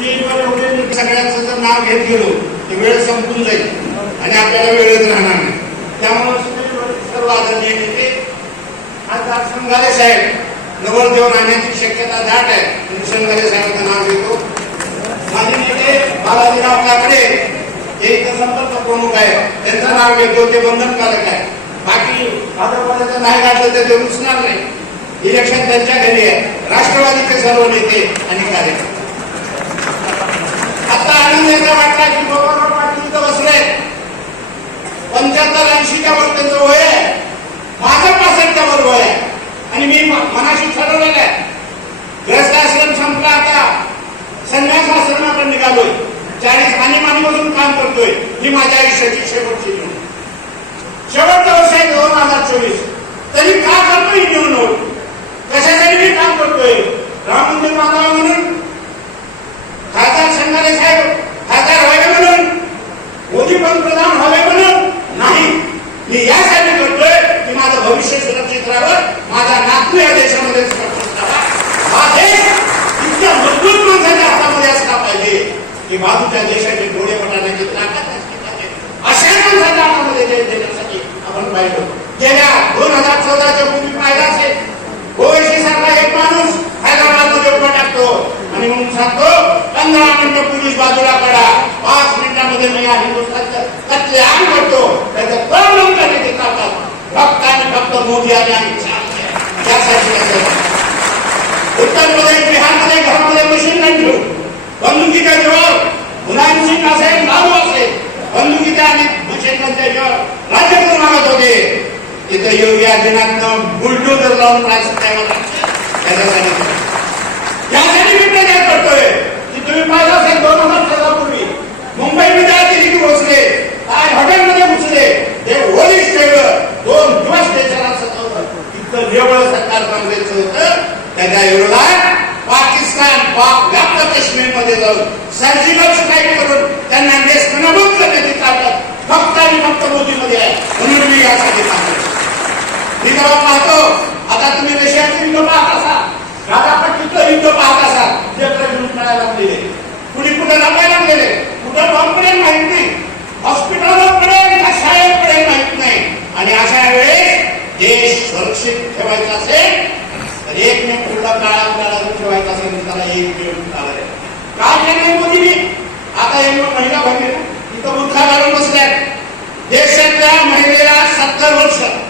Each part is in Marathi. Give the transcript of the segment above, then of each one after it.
स्टेजवर एवढे सगळ्यांचं जर नाव घेत गेलो तर वेळ संपून जाईल आणि आपल्याला वेळच राहणार नाही. त्यामुळे स्टेजवर सर्व आदरणीय नेते खासदार संघाले साहेब नवरदेव राहण्याची शक्यता दाट आहे. म्हणून संघाले साहेबांचं नाव घेतो. माझे नेते बालाजीराव काकडे हे इथं संपर्क प्रमुख आहे त्यांचं नाव घेतो ते बंधनकारक आहे बाकी भाजपचं नाही घातलं तर ते रुचणार नाही. इलेक्शन त्यांच्या घरी आहे. राष्ट्रवादीचे सर्व नेते आणि कार्यकर्ते. आता आनंद याचा वाटला की गोपाळराव पाटील इथं बसले. पंच्याहत्तर ऐंशीच्या वर त्यांचं वय आहे. माझं पासष्टच्या वर वय आहे. आणि मी मनाशी ठरवलेलं आहे. ग्रस्त आश्रम संपला आता. संन्यास आश्रमाकडे निघालोय. चाळीस मधून काम करतोय. ही माझ्या आयुष्याची शेवटची निवडणूक शेवटचं वर्ष आहे दोन हजार चोवीस. तरी का करतो ही निवडणूक? कशासाठी मी काम करतोय? राम मंदिर बांधावं म्हणून खासदार संघाले साहेब खासदार व्हावे म्हणून मोदी पंतप्रधान व्हावे म्हणून नाही मी यासाठी करतोय की माझं भविष्य सुरक्षित राहावं माझा नातू या देशामध्ये सुरक्षित राहावा हा देश इतक्या मजबूत माणसाच्या हातामध्ये असला पाहिजे की बाजूच्या देशाचे डोळे पडण्याची ताकद अशा माणसाच्या हातामध्ये देश देण्यासाठी आपण पाहिलो. गेल्या दोन हजार चौदाच्या पूर्वी पाहिला असेल. ओवेसी सारखा एक माणूस हैदराबादमध्ये उभा टाकतो. आणि म्हणून सांगतो पंधरा मिनिटं पोलीस बाजूला पडा पाच मिनिटांमध्ये मी या हिंदुस्थानचं कतले करतो त्याचं परिणाम करण्याची ताकद फक्त आणि फक्त मोदी आणि अमित यासाठी उत्तर प्रदेश बिहारमध्ये घरामध्ये मशीन नाही ठेवून बंदुकीच्या जीवावर मुलायम सिंग असेल लालू असेल बंदुकीच्या आणि मशीनच्या जीवावर राज्यभर मागत होते तिथे योगी बुलडोजर लावून राजसत्यावर त्याच्यासाठी. यासाठी मी प्रचार करतोय की तुम्ही पाहिलं असेल दोन हजार चौदा मुंबई विद्यार्थी आले दिल्ली घुसले काय हॉटेलमध्ये घुसले ते ओली स्टेवर दोन दिवस देशाला सतवलं. इतकं निवळ सरकार काँग्रेसचं होतं. त्याच्या विरोधात पाकिस्तान पाक व्याप्त काश्मीरमध्ये जाऊन सर्जिकल स्ट्राईक करून त्यांना नेस्तनाबूत करण्याची ताकद फक्त आणि फक्त मोदीमध्ये आहे. म्हणून मी यासाठी सांगतो. मी पाहतो. आता तुम्ही रशियाचं युद्ध पाहत असाल. गाजापट्टीचं युद्ध पाहत असाल. जे घेऊन लागलेले. कुणी कुठे लागायला लागलेले कुठं बॉम्ब माहीत नाही. हॉस्पिटलकडे का शाळेकडे माहीत नाही. आणि अशा वेळेस देश सुरक्षित ठेवायचा असेल तर एक मे पुढला काळा काळा ठेवायचा असेल त्याला एक मिनिट काढा आहे. काय केलंय मोदींनी? आता एक महिला भगिनी इथं बुद्धा घालून बसल्या देशातल्या महिलेला सत्तर वर्ष.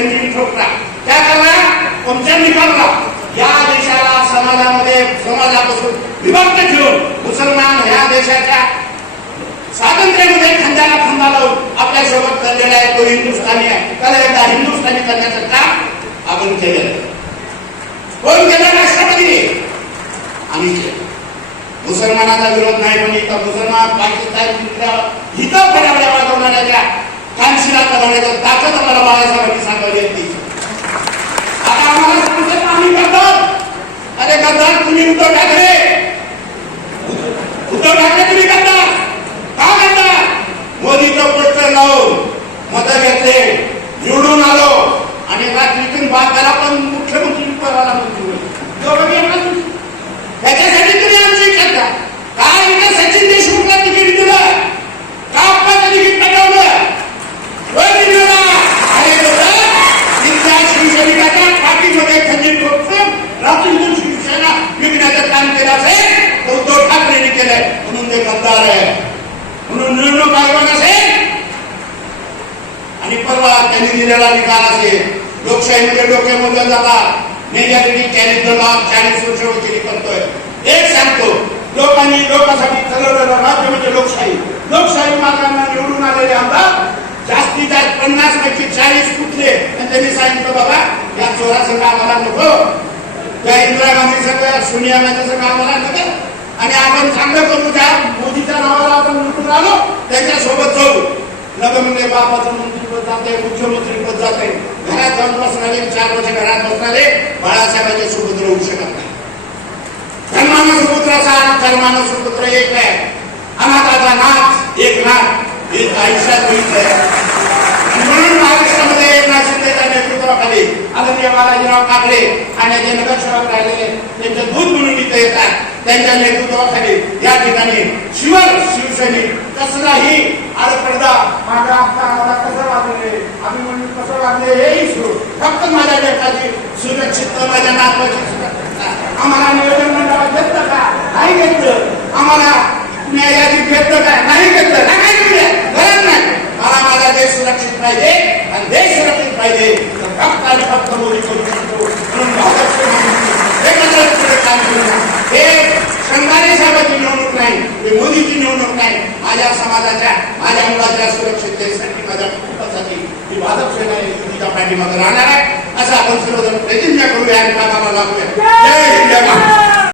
मंजू ठोकता त्या करण्या तुमच्या निकालला या देशाला समाजामध्ये समाजापासून विभक्त ठेवून मुसलमान ह्या देशाच्या स्वातंत्र्यामध्ये खांद्याला खांदा लावून आपल्यासोबत चाललेला आहे तो हिंदुस्थानी आहे. त्याला एकदा हिंदुस्थानी करण्याचं काम आपण केलेलं आहे. कोण केलं? राष्ट्रपतीने आम्ही केलं मुसलमानाचा विरोध नाही पण इथं मुसलमान पाकिस्तान जिंकल्यावर इथं फटाफड्या वाजवणाऱ्या कानशिला करण्याचं ताकद आम्हाला बाळासाहेबांनी सांगावी येते आता आम्हाला सांगतात आम्ही करतात. अरे करतात तुम्ही उद्धव ठाकरे. उद्धव ठाकरे तुम्ही करतात का करतात मोदीचं पोस्टर लावून मत घेतले. निवडून आलो. आणि रात्रीतून बागाला पण मुख्यमंत्री पदाला मंत्री त्याच्यासाठी तुम्ही आमची करता काय सचिन विकण्याचं काम केलं असेल तर उद्धव ठाकरेंनी केलंय. म्हणून ते गद्दार आहे. म्हणून निवडणूक आयोग असेल. आणि परवा त्यांनी दिलेला निकाल असेल. लोकशाहीमध्ये डोक्यामध्ये मोजले मेजॉरिटी कॅरी द चाळीस वर्ष वकिली करतोय एक सांगतो लोकांनी लोकांसाठी ठरवलेलं राज्य म्हणजे लोकशाही. लोकशाही मार्गांना निवडून आलेले आमदार जास्तीत जास्त पन्नास पैकी चाळीस कुठले? आणि त्यांनी सांगितलं बाबा या चोरासंघ आम्हाला नको. त्या इंदिरा गांधी सोनिया गांधीचं सगळं आम्हाला नको आणि आपण चांगलं करू द्या मोदीच्या नावाला आपण लुटून आलो त्याच्यासोबत जाऊ. लग्न म्हणजे बापाचं मंत्रीपद जाते मुख्यमंत्रीपद जाते. घरात जाऊन बसणारे चार वर्ष घरात बसणारे बाळासाहेबांच्या सोबत राहू शकत नाही. धर्मानं सुपुत्राचा धर्मानं सुपुत्र एक आहे. अनाथाचा नाथ एक नाथ. हे आयुष्यात होईल. म्हणून महाराष्ट्रामध्ये नेतृत्वाखाली आदरणीय बालाजीराव ठाकरे आणि जे नगरसेवक राहिलेले त्यांचे दूध म्हणून इथे येतात त्यांच्या नेतृत्वाखाली या ठिकाणी शिवर शिवसैनिक कसलाही अडपडदा माझ्या आमचा आम्हाला कसं वाजले आम्ही म्हणून कसं वाजले हेही सुरू फक्त माझ्या लेखाची सुरक्षित माझ्या नातवाची आम्हाला नियोजन मंडळात घेतलं का? नाही घेतलं. आम्हाला न्यायाधीश घेतलं का? नाही घेतलं. नाही घेतलं? निवडणूक नाही माझ्या समाजाच्या माझ्या मुलाच्या सुरक्षिततेसाठी माझ्या कुटुंबासाठी ही भाजप सेना युतीच्या पाठीमागे राहणार आहे. असं आपण सर्वजण प्रतिज्ञा करूया आणि कामाला लागूया जय हिंद